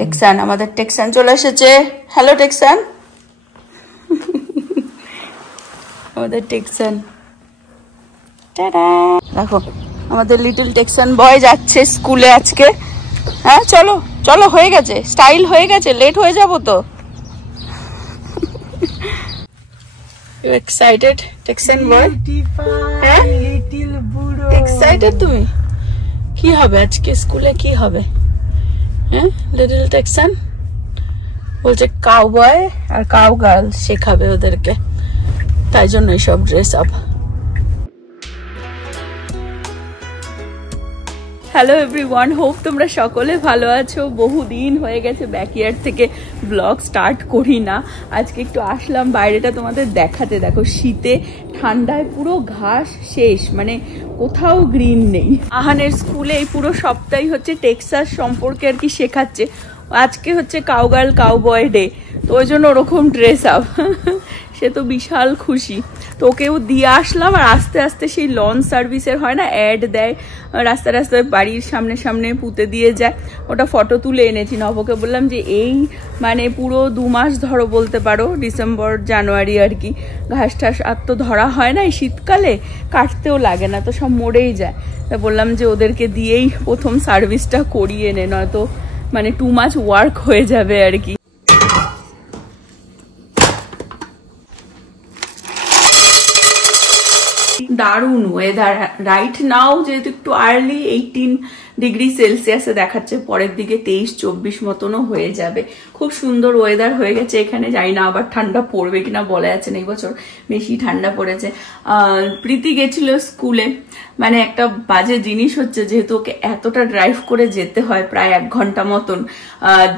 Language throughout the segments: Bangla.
টেক্সান, আমাদের টেক্সান চলে এসেছে। Hello Texan. আমাদের টেক্সান, দেখো আমাদের লিটল টেক্সান বয় যাচ্ছে স্কুলে আজকে। হ্যাঁ চলো চলো, হয়ে গেছে, স্টাইল হয়ে গেছে, লেট হয়ে যাবো তো। You excited, Texan boy? হ্যাঁ excited তুমি? কি হবে আজকে স্কুলে, কি হবে? হ্যাঁ লিটল টেক্সান বলছে কাউ বয় আর কাউ গার্ল শেখাবে ওদেরকে, তাই জন্য এইসব dress up. Hello everyone, hope তোমরা সকলে ভালো আছো। বহুদিন হয়ে গেছে ব্যাকইয়ার্ড থেকে ব্লগ স্টার্ট করি না। আজকে একটু আসলাম বাইরেটা তোমাদের দেখাতে। দেখো শীতে ঠান্ডায় পুরো ঘাস শেষ, মানে কোথাও গ্রিন নেই। আহানের স্কুলে এই পুরো সপ্তাহে হচ্ছে টেক্সাস সম্পর্কে আর কি শেখাচ্ছে। আজকে হচ্ছে cow girl cow boy day, তো ওই জন্য ওরকম ড্রেস আপ। সে তো বিশাল খুশি। তো ওকেও দিয়ে আসলাম, আর আস্তে আস্তে সেই লঞ্চ সার্ভিসের হয় না, অ্যাড দেয় রাস্তায় রাস্তায়, বাড়ির সামনে সামনে পুঁতে দিয়ে যায়, ওটা ফটো তুলে এনেছি। নবকে বললাম যে এই মানে পুরো 2 মাস ধরো বলতে পারো, ডিসেম্বর জানুয়ারি আর কি, ঘাস টাস আর তো ধরা হয় না এই শীতকালে, কাটতেও লাগে না, তো সব মরেই যায়। তা বললাম যে ওদেরকে দিয়েই প্রথম সার্ভিসটা করিয়ে নে, নয়তো মানে 2 মাস ওয়ার্ক হয়ে যাবে আর কি। দারুণ ওয়েদার রাইট নাও, যেহেতু একটু আর্লি 18 ডিগ্রি সেলসিয়াসে দেখাচ্ছে, পরের দিকে 23-24 মতনও হয়ে যাবে। খুব সুন্দর ওয়েদার হয়ে গেছে এখানে। জানি না আবার ঠান্ডা পড়বে কিনা, বলা যাচ্ছে না, এই বছর বেশি ঠান্ডা পড়েছে। প্রীতি গেছিল স্কুলে, মানে একটা বাজে জিনিস হচ্ছে, যেহেতু ওকে এতটা ড্রাইভ করে যেতে হয় প্রায় 1 ঘন্টা মতন,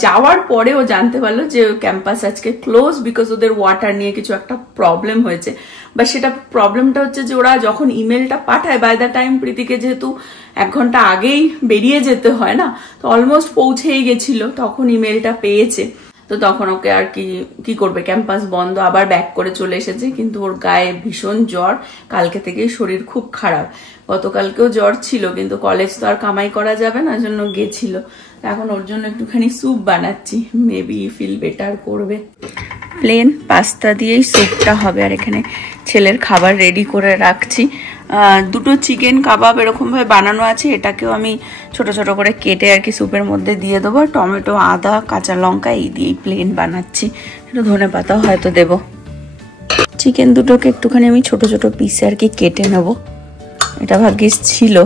যাওয়ার পরে ও জানতে পারলো যে ক্যাম্পাস আজকে ক্লোজ, বিকজ ওদের ওয়াটার নিয়ে কিছু একটা প্রবলেম হয়েছে। বা সেটা প্রবলেমটা হচ্ছে যে ওরা যখন ইমেলটা পাঠায়, বাই দ্য টাইম প্রীতিকে যেহেতু 1 ঘন্টা আগেই বেরিয়ে যেতে হয় না, তো অলমোস্ট পৌঁছেই গেছিল, তখন ইমেলটা পেয়েছে। তো তখন ওকে আর কি করবে, ক্যাম্পাস বন্ধ, আবার ব্যাক করে চলে এসেছে। কিন্তু ওর গায়ে ভীষণ জ্বর, কালকে থেকেই শরীর খুব খারাপ। গতকালকেও জ্বর ছিল, কিন্তু কলেজ তো আর কামাই করা যাবে না, জন্য গেছিল। এখন ওর জন্য একটুখানি স্যুপ বানাচ্ছি, মেবি ফিল বেটার করবে। প্লেন পাস্তা দিয়েই স্যুপটা হবে। আর এখানে ছেলের খাবার রেডি করে রাখছি। 2টো চিকেন কাবাব এরকম ভাবে বানানো আছে, এটাকেও আমি ছোট ছোট করে কেটে আর কি স্যুপের মধ্যে দিয়ে দেবো। টমেটো, আদা, কাঁচা লঙ্কা এই দিয়েই প্লেন বানাচ্ছি। একটু ধনেপাতাও হয়তো দেবো। চিকেন দুটোকে একটুখানি আমি ছোট ছোট পিসে আর কি কেটে নেব। এটা ভাগ্যিস ছিল,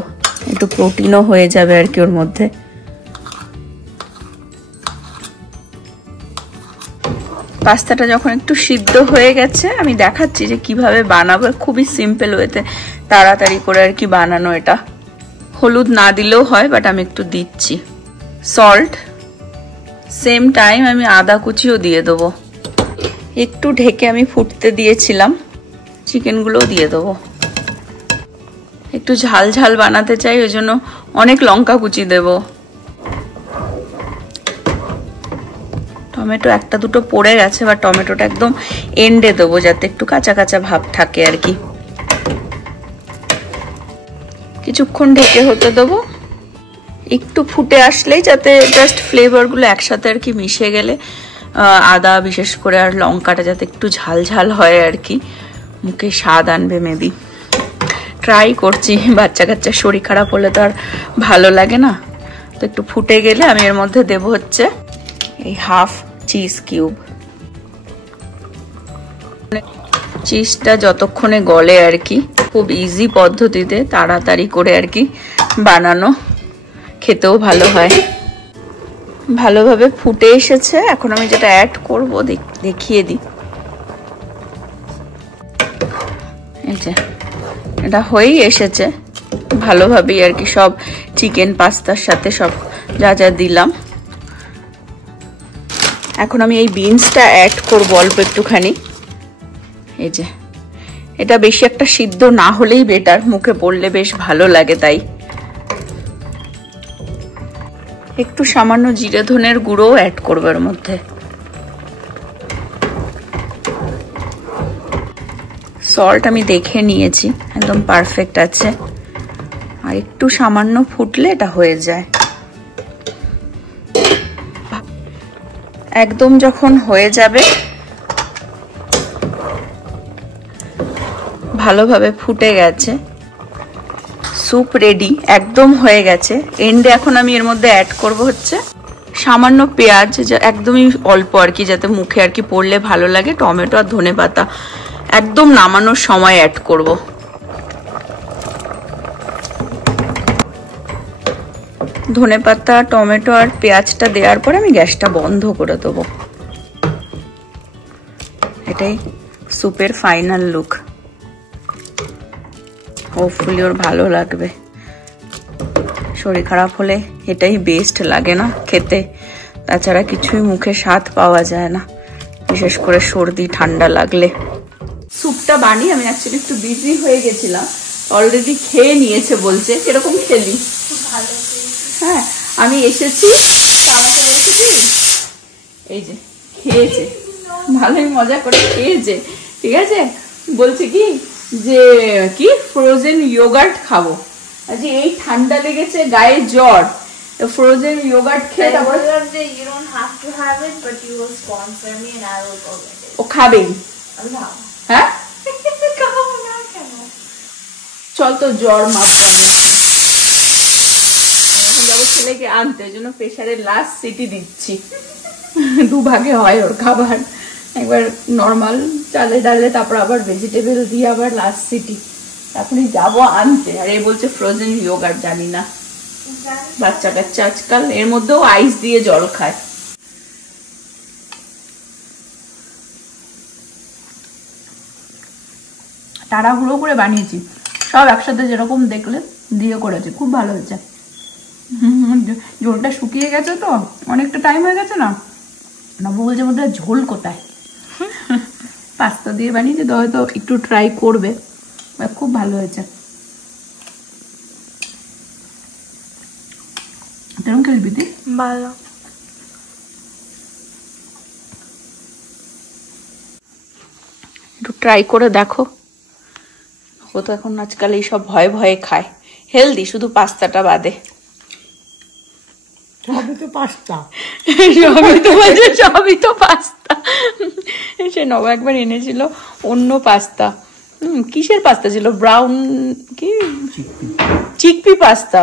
একটু প্রোটিনও হয়ে যাবে আর কি ওর মধ্যে। পাস্তাটা যখন একটু সিদ্ধ হয়ে গেছে, আমি দেখাচ্ছি যে কিভাবে বানাবো। খুবই সিম্পল ওয়েতে তাড়াতাড়ি করে আর কি বানানো এটা। হলুদ না দিলেও হয়, বাট আমি একটু দিচ্ছি। সল্ট, সেম টাইম আমি আদা কুচিও দিয়ে দেবো। একটু ঢেকে আমি ফুটতে দিয়েছিলাম, চিকেনগুলোও দিয়ে দেবো। একটু ঝাল ঝাল বানাতে চাই, ওই জন্য অনেক লঙ্কা কুচি দেবো। টমেটো 1-2টো পড়ে গেছে, বা টমেটোটা একদম এন্ডে দেবো, যাতে একটু কাঁচা কাঁচা ভাব থাকে আর কি। কিছুক্ষণ ঢেকে হতে দেবো, একটু ফুটে আসলেই, যাতে জাস্ট ফ্লেভারগুলো একসাথে আর কি মিশে গেলে, আদা বিশেষ করে আর লঙ্কাটা যাতে একটু ঝাল ঝাল হয় আর কি, মুখে স্বাদ আনবে। মেবি ট্রাই করছি, বাচ্চা কাচ্চার শরীর খারাপ হলে তো আর ভালো লাগে না। তো একটু ফুটে গেলে আমি এর মধ্যে দেবো হচ্ছে এই হাফ চিজ কিউব। চিজটা যতক্ষণে গলে আর কি, খুব ইজি পদ্ধতিতে তাড়াতাড়ি করে আর কি বানানো, খেতেও ভালো হয়। ভালোভাবে ফুটে এসেছে। এখন আমি যেটা অ্যাড করব দেখিয়ে দিই। এই যে এটা হয়েই এসেছে ভালোভাবেই আর কি, সব চিকেন পাস্তার সাথে সব যা যা দিলাম। এখন আমি এই বিনসটা অ্যাড করব অল্প একটুখানি। এই যে এটা বেশি একটা সিদ্ধ না হলেই বেটার, মুখে পড়লে বেশ ভালো লাগে। তাই একটু সামান্য জিরে ধনের গুঁড়ো অ্যাড করবো এর মধ্যে। সল্ট আমি দেখে নিয়েছি, একদম পারফেক্ট আছে। আর একটু সামান্য ফুটলে এটা হয়ে যায়। একদম যখন হয়ে যাবে, ভালোভাবে ফুটে গেছে, স্যুপ রেডি, একদম হয়ে গেছে। এন্ডে এখন আমি এর মধ্যে অ্যাড করব হচ্ছে সামান্য পেঁয়াজ, একদমই অল্প আর কি, যাতে মুখে আর কি পড়লে ভালো লাগে, টমেটো আর ধনেপাতা একদম নামানোর সময় অ্যাড করব। ধনেপাতা, টমেটো আর পেঁয়াজটা দেওয়ার পর আমি গ্যাসটা বন্ধ করে দেবো। এটাই স্যুপের ফাইনাল লুক। হোপফুলি ওর ভালো লাগবে। শরীর খারাপ হলে এটাই বেস্ট লাগে না খেতে, তাছাড়া কিছুই মুখে স্বাদ পাওয়া যায় না, বিশেষ করে সর্দি ঠান্ডা লাগলে। স্যুপটা বানিয়ে আমি অ্যাকচুয়ালি একটু বিজি হয়ে গেছিলাম, অলরেডি খেয়ে নিয়েছে বলছে। কিরকম খেলি? হ্যাঁ, আমি এসেছি, আমাকে বলছি কি, এই যে খেয়েছে, ভালোই মজা করে খেয়েছে, ঠিক আছে। বলছে কি যে কি ফ্রোজেন ইয়োগার্ট খাবো, আজ এই ঠান্ডা লেগেছে, গায়ে জ্বর, ফ্রোজেন ইয়োগার্ট খেয়ে তারপর ও খাবেই। হ্যাঁ চল তো জ্বর মাপবো, এখন যাবো ছেলেকে আনতে, ওই জন্য প্রেশারের লাস্ট সিটি দিচ্ছি। দুভাগে হয় ওর খাবার, একবার নর্মাল চালে ডালে, তারপর আবার ভেজিটেবল দিয়ে আবার লাস্ট সিটি। এখনই যাবো আনতে, আর এই বলছে ফ্রোজেন ইয়োগার্ট, জানি না, বাচ্চা কাচ্চা আজকাল এর মধ্যেও আইস দিয়ে জল খায়। তাড়াহুড়ো করে বানিয়েছি, সব একসাথে যেরকম দেখলে দিয়ে করেছি, খুব ভালো হয়েছে। ঝোলটা শুকিয়ে গেছে তো, অনেকটা টাইম হয়ে গেছে না, নবু বলছে মধ্যে ঝোল কোথায়। পাস্তা দিয়ে বানিয়েছি তো, হয়তো একটু ট্রাই করবে, খুব ভালো হয়েছে। কেমন খেলবি তুই? ভালো। একটু ট্রাই করে দেখো। ও তো এখন আজকাল এইসব ভয়ে ভয়ে খায়, হেলদি শুধু পাস্তাটা বাদে। সবই তো পাস্তা, সবই তো পাস্তা। সে নব একবার এনেছিল অন্য পাস্তা, কিসের পাস্তা ছিল, ব্রাউন কি চিকপি পাস্তা,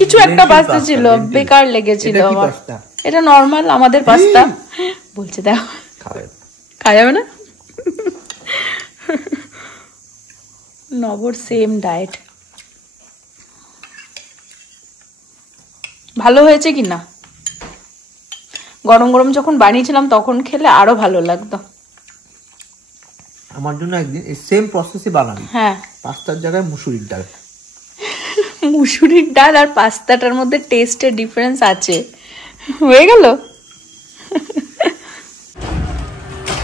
কিছু একটা পাস্তা ছিল, বেকার লেগেছিল আমার। এটা নর্মাল আমাদের পাস্তা। বলছে দেখো খাওয়া যাবে না। নবর সেম ডায়েট। ভালো হয়েছে কি না, গরম গরম যখন বানিয়েছিলাম তখন খেলে আরো ভালো লাগতো। আমার জন্য একদিন এই সেম প্রসেসে বানাবি। হ্যাঁ, পাস্তার জায়গায় মুসুরির ডাল। মুসুরির ডাল আর পাস্তাটার মধ্যে টেস্টের ডিফারেন্স আছে। হয়ে গেল।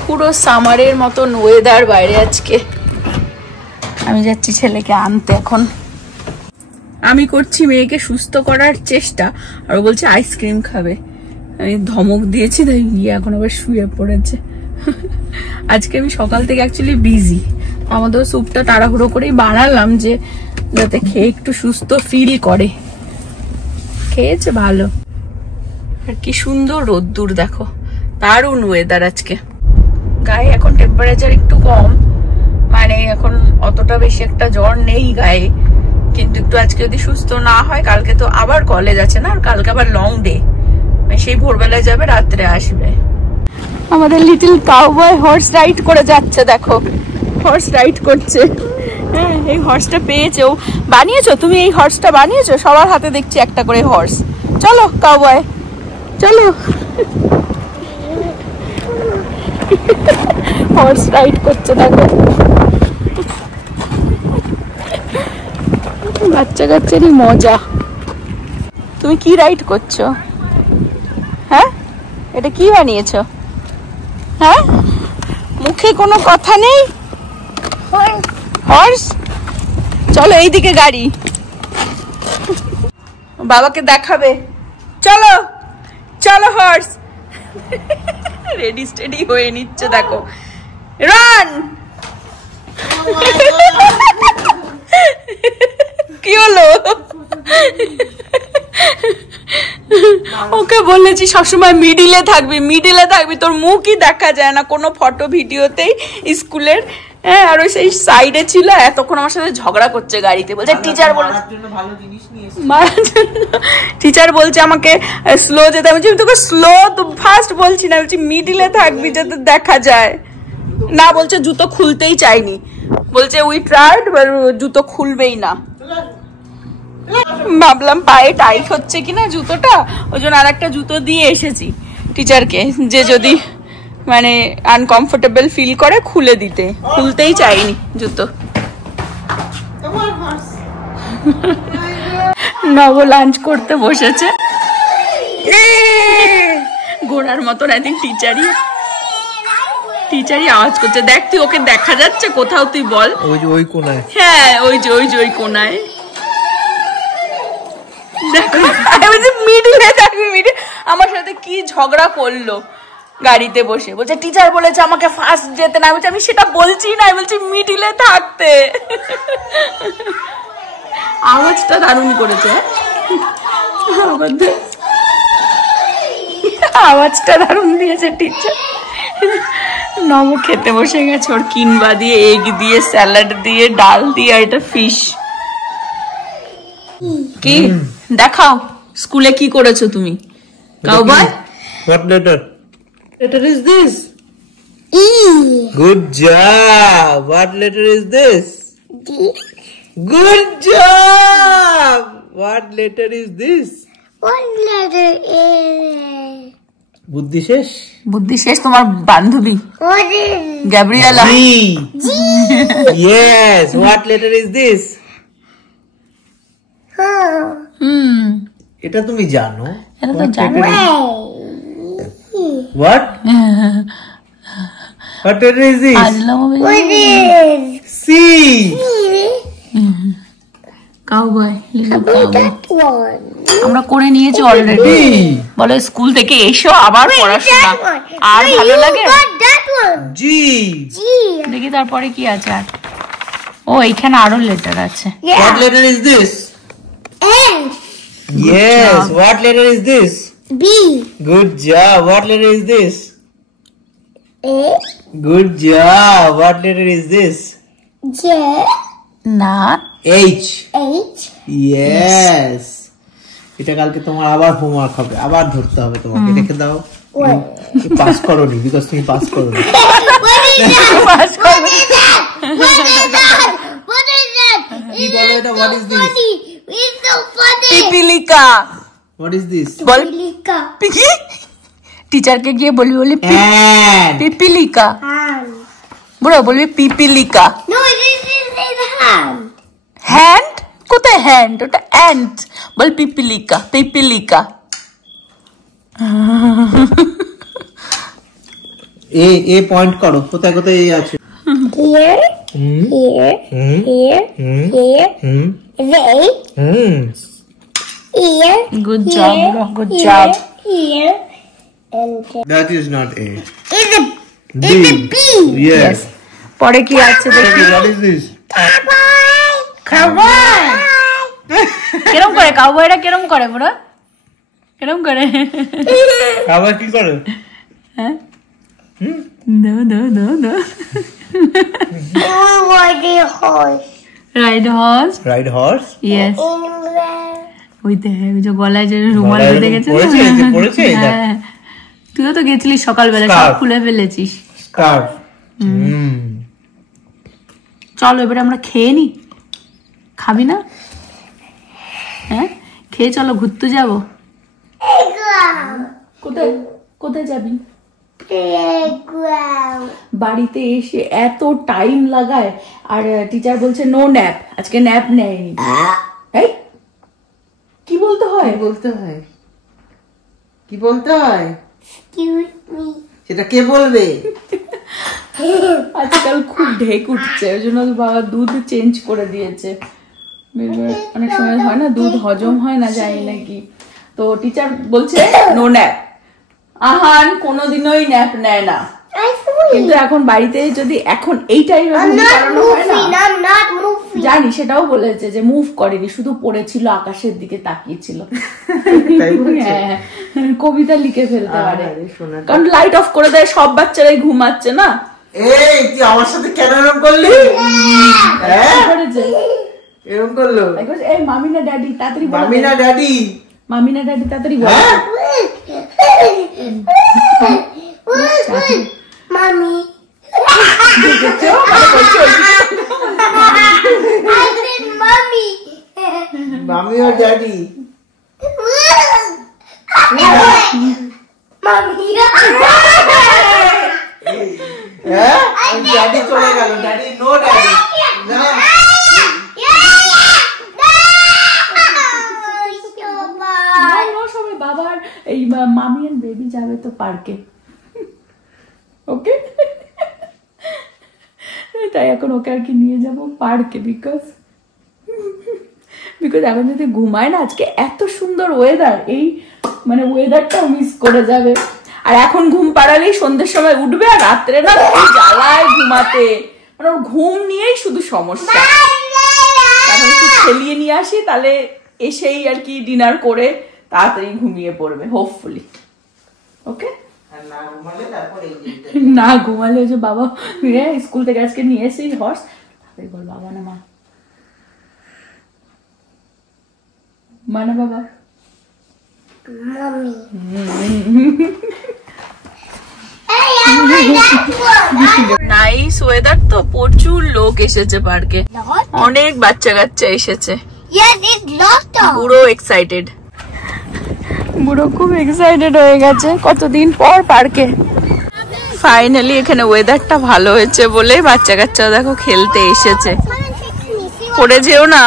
পুরো সামারের মতন ওয়েদার বাইরে আজকে। আমি যাচ্ছি ছেলেকে আনতে এখন। আমি করছি মেয়েকে সুস্থ করার চেষ্টা, আর ও বলছে আইসক্রিম খাবে। আমি ধমক দিয়েছি, তাই গিয়ে এখন আবার শুয়ে পড়েছে। আজকে আমি সকাল থেকে অ্যাকচুয়ালি বিজি, আমাদের স্যুপটা তাড়াহুড়ো করেই বানালাম, যে যাতে খেয়ে একটু সুস্থ ফিল করে। খেয়েছে ভালো। আর কি সুন্দর রোদ্দুর দেখো, দারুণ ওয়েদার আজকে। গায়ে এখন টেম্পারেচার একটু কম, মানে এখন অতটা বেশি একটা জ্বর নেই গায়ে, কিন্তু একটু আজকে যদি সুস্থ না হয়, কালকে তো আবার কলেজ আছে না, আর কালকে আবার লং ডে, সেই ভোরবেলায় যাবে, রাত্রে আসবে। আমাদের লিটল কাউবয় হর্স রাইড করে যাচ্ছে, দেখো হর্স রাইড করছে। হ্যাঁ, এই হর্সটা পেয়েছে ও। বানিয়েছো তুমি এই হর্সটা? বানিয়েছো? সবার হাতে দেখছি একটা করে হর্স। চলো কাউবয়, চলো। হর্স রাইড করছে দেখো, বাচ্চা কাচ্চারই মজা। তুমি কি রাইড করছো? হ্যাঁ, এটা কি বানিয়েছো? হ্যাঁ, মুখে কোনো কথা নেই। হর্স, চলো এইদিকে গাড়ি, বাবাকে দেখাবে। চলো চলো হর্স। রেডি স্টেডি হয়ে নিচ্ছে দেখো। রান। কি হলো? ওকে বলেছি সবসময় মিডিলে থাকবি, তোর মুখই দেখা যায় না কোনো ফটো ভিডিওতেই স্কুলের। হ্যাঁ, আর ওই সেই সাইডে ছিল, এতক্ষণ আমার সাথে ঝগড়া করছে গাড়িতে, বলছে টিচার বলছে টিচার বলছে আমাকে স্লো যেতে, আমি তোকে স্লো তো ফাস্ট বলছি না, বলছি মিডিলে থাকবি যাতে দেখা যায় না। বলছে জুতো খুলতেই চাইনি, বলছে উই ট্রাইড বাট জুতো খুলবেই না। ভাবলাম পায়ে টাইট হচ্ছে কিনা জুতোটা, ওই জন্য আর একটা জুতো দিয়ে এসেছি টিচারকে, যে যদি মানে আনকমফোর্টেবল ফিল করে খুলে দিতে। খুলতেই চাইনি জুতো। নব লাঞ্চ করতে বসেছে, ঘোড়ার মতন একদিন টিচারই আওয়াজ করছে। দেখ তুই, ওকে দেখা যাচ্ছে কোথাও, তুই বল। ওই কোনায়। হ্যাঁ, ওই যে ওই কোনায়। দেখো মিডিলে থাকবি, আমার সাথে কি ঝগড়া করলো গাড়িতে বসে, বলছে টিচার বলেছে আমাকে ফার্স্ট যেতে না। আমি সেটা বলছি না, বলছি মিডিলে থাকতে। আওয়াজটা দারুণ করেছে, আওয়াজটা দারুণ দিয়েছে টিচার। নব খেতে বসে গেছে, ওর কিনবা দিয়ে, এগ দিয়ে, স্যালাড দিয়ে, ডাল দিয়ে, আর এটা ফিশ। কি দেখাও স্কুলে কি করেছো তুমি? Cowboy, What letter? Letter is this. E. Good job. What letter is this? D. Good job. What letter is this? What letter is? বুদ্ধি শেষ তোমার বান্ধবী What is? Gabriela. G. Yes. What letter is this? এটা তুমি জানো? এটা তো জানো। What? What letter is this? What is? C. Cowboy, That one. আমরা করে নিয়েছি অলরেডি। বলো স্কুল থেকে এসো আবার পড়াশোনা, আর ভালো লাগে? That one. G. G. দেখি তারপরে কি আছে আর। ও এইখানে আরো লেটার আছে। What letter is this? N. Yes. What letter is this? B. Good job. What letter is this? A. Good job. What letter is this? J. না, H. H. Yes. এটা কালকে তোমার আবার হোমওয়ার্ক হবে, আবার ধরতে হবে তোমাকে। রেখে দাও। পাস করোনি, বিকজ তুমি পাস করোনি। What is that? What is that? What is that? What is that? কি বলো এটা? What is this? It's so funny. পিপিলিকা। What is this? Ball Pipilica. পিকি। টিচারকে গিয়ে বলবি And. পিপিলিকা। Hand. বলো, বলবি পিপিলিকা। No, this is in hand. Hand? কোথায় হ্যান্ড? ওটা অ্যান্ট। বল পিপিলিকা। এ পয়েন্ট করো, কোথায় এই আছে? Here. Here. Here. Here. They. Here. Good job, good job. Here. And That is not A. is a B. B. Yes. পরে কি আছে দেখি। What is this? কাউবয়। কেরম করে কাউবয়রা, কেরম করে বড়, কেরম করে? আবার কি করে? হ্যাঁ, দাও। Oh, what a horse. Ride horse. Yes. In ওই যে গলায় যে রুমাল বেঁধে গেছে। হ্যাঁ, তুইও তো গেছিলিস সকালবেলা, সব খুলে ফেলেছিস। স্কার্ফ। চলো এবারে আমরা খেয়ে নি। খাবি না? হ্যাঁ, খেয়ে চলো ঘুরতে যাবো। কোথায় যাবি? playground. বাড়িতে এসে এত টাইম লাগায়, আর টিচার বলছে নো ন্যাপ, আজকে ন্যাপ নেয়নি। এই কি বলতে হয়? কি বলতে হয়? Excuse me. সেটা কে বলবে? আজকাল খুব ঢেক উঠছে, ওই জন্য বাবা দুধ চেঞ্জ করে দিয়েছে। অনেক সময় হয় না দুধ হজম হয় না, জানি নাকি। তো টিচার বলছে নো ন্যাপ। আহান কোনোদিনই ন্যাপ নেয় না, কিন্তু এখন বাড়িতে যদি এখন এই টাইমে করানো হয় না, জানি সেটাও বলেছে যে মুভ করেনি, শুধু পড়েছিল আকাশের দিকে তাকিয়েছিল। হ্যাঁ, কবিতা লিখে ফেলতে পারে, কারণ লাইট অফ করে দেয়, সব বাচ্চারাই ঘুমাচ্ছে না। এই তুই আমার সাথে কেন এরকম করলি? এরকম করলো? এই মামি না ড্যাডি, তাড়াতাড়ি বল। মামি না ড্যাডি, মামি না ড্যাডি, তাড়াতাড়ি বল। মামি মামি আর ড্যাডি। ড্যাডি চলে গেল, ড্যাডি নো ড্যাডি। সবাই বাবার এই মামি এন্ড বেবি যাবে তো পার্কে, ওকে? তাই এখন ওকে আর কি নিয়ে যাবো পার্কে, বিকজ এখন যদি ঘুমায় না, আজকে এত সুন্দর ওয়েদার, এই মানে ওয়েদারটাও মিস করে যাবে। আর এখন ঘুম পাড়ালেই সন্ধ্যের সময় উঠবে, আর রাত্রে না জ্বালায় ঘুমাতে, মানে ওর ঘুম নিয়েই শুধু সমস্যা। এখন একটু খেলিয়ে নিয়ে আসি, তাহলে এসেই আর কি ডিনার করে তাড়াতাড়ি ঘুমিয়ে পড়বে হোপফুলি, ওকে? না ঘুমালে যে বাবা স্কুল থেকে আজকে নিয়ে এসেই হর্স, বল বাবা না মা, মানে বাবা নাইস ওয়েদার তো, প্রচুর লোক এসেছে পার্কে, অনেক বাচ্চা কাচ্চা এসেছে, পুরো এক্সাইটেড, বুড়ো খুব এক্সাইটেড হয়ে গেছে কতদিন পর পার্কে। ফাইনালি এখানে ওয়েদারটা ভালো হয়েছে বলে বাচ্চা কাচ্চা দেখো খেলতে এসেছে। পড়ে যেও না,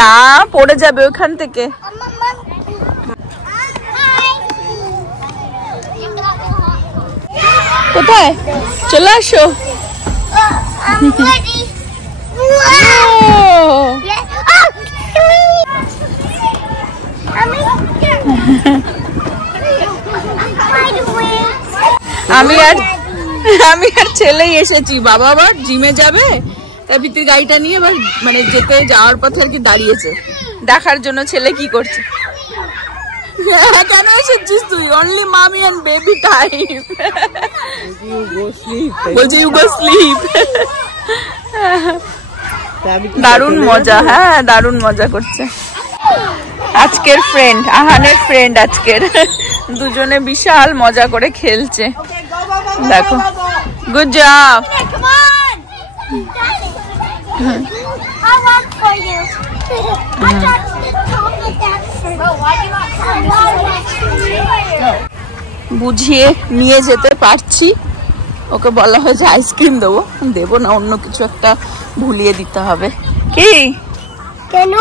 না পড়ে যাবে ওখান থেকে। কোথায়? চলে আসো। আমি আর ছেলেই এসেছি, বাবা আবার জিমে যাবে, তার ভিতরে গাড়িটা নিয়ে এবার মানে যেতে যাওয়ার পথে আর কি দাঁড়িয়েছে দেখার জন্য ছেলে কি করছে। কেন এসেছিস তুই? Only mummy and baby time. বলছে ইউ গো স্লিপ। দারুণ মজা, হ্যাঁ দারুণ মজা করছে। আজকের ফ্রেন্ড, আহানের ফ্রেন্ড আজকের, দুজনে বিশাল মজা করে খেলছে দেখো। Good job. বুঝিয়ে নিয়ে যেতে পারছি, ওকে বলা হয়েছে আইসক্রিম দেবো, দেবো না অন্য কিছু একটা ভুলিয়ে দিতে হবে। কি কেন?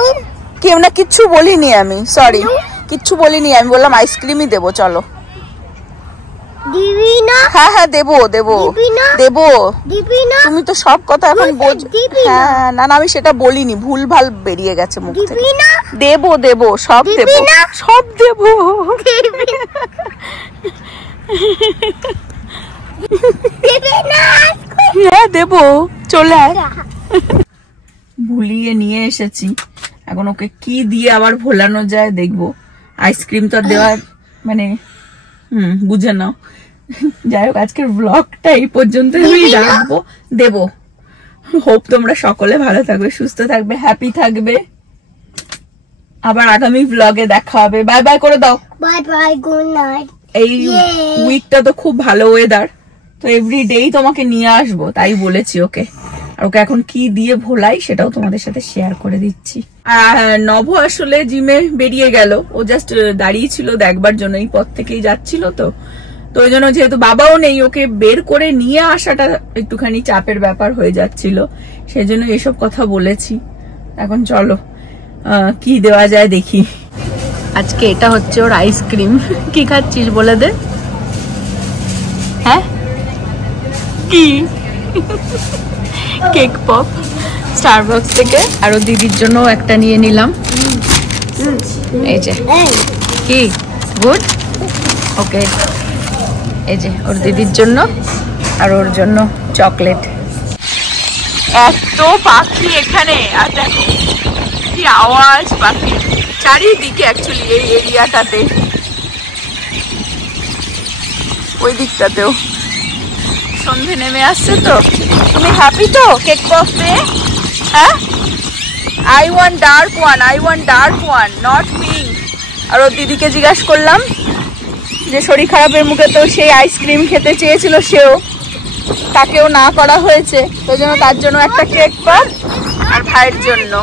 কেউ না, কিচ্ছু বলিনি আমি, সরি কিচ্ছু বলিনি আমি, বললাম আইসক্রিমই দেবো চলো। দিবি না? হ্যাঁ হ্যাঁ দেবো দেবো দেবো। দিবি না? তুমি তো সব কথা এখন বোঝ। হ্যাঁ না না আমি সেটা বলিনি, ভুল ভাল বেরিয়ে গেছে মুখ থেকে। দিবি না? দেবো দেবো, সব দেবো, সব দেবো। হ্যাঁ দেবো, চলে আয়। ভুলিয়ে নিয়ে এসেছি, এখন ওকে কি দিয়ে আবার ভোলানো যায় দেখবো। আইসক্রিম তো দেওয়ার মানে বুঝে নাও। যাই হোক আজকের ব্লগটা এই পর্যন্ত রাখবো, দেবো। হোপ তোমরা সকলে ভালো থাকবে, সুস্থ থাকবে, হ্যাপি থাকবে। আবার আগামী ব্লগে দেখা হবে। বাই বাই করে দাও। Bye bye, good night. এই উইকটা তো খুব ভালো ওয়েদার, তো এভরিডেই তোমাকে নিয়ে আসবো, তাই বলেছি ওকে। আর ওকে এখন কি দিয়ে ভোলাই সেটাও তোমাদের সাথে শেয়ার করে দিচ্ছি। আর নভ আসলে জিমে বেরিয়ে গেল, ও জাস্ট দাঁড়িয়ে ছিল দেখবার জন্য, এই পথ থেকেই যাচ্ছিল তো ওই জন্য, যেহেতু বাবাও নেই, ওকে বের করে নিয়ে আসাটা একটুখানি চাপের ব্যাপার হয়ে যাচ্ছিল, সেই জন্য এসব কথা বলেছি। এখন চলো কি দেওয়া যায় দেখি। আজকে এটা হচ্ছে ওর আইসক্রিম। কি খাচ্ছিস বলে দে। হ্যাঁ কি? কেক পপ স্টারবাকস থেকে, আর ওর দিদির জন্য একটা নিয়ে নিলাম। এই যে কি গুড, ওকে। এই যে ওর দিদির জন্য আর ওর জন্য চকলেট। এত পাখি এখানে, আর দেখো কি আওয়াজ পাখির চারিদিকে, অ্যাকচুয়ালি এই এরিয়াটাতে, ওই দিকটাতেও সন্ধে নেমে আসছে। তো তুমি হ্যাপি তো কেক পপ পেয়ে? হ্যাঁ, I want dark one, not pink. আর ওর দিদিকে জিজ্ঞাসা করলাম যে শরীর খারাপের মুখে তো সেই আইসক্রিম খেতে চেয়েছিল, সেও তাকেও না করা হয়েছে, ওই জন্য তার জন্য একটা কেক পপ আর ভাইয়ের জন্য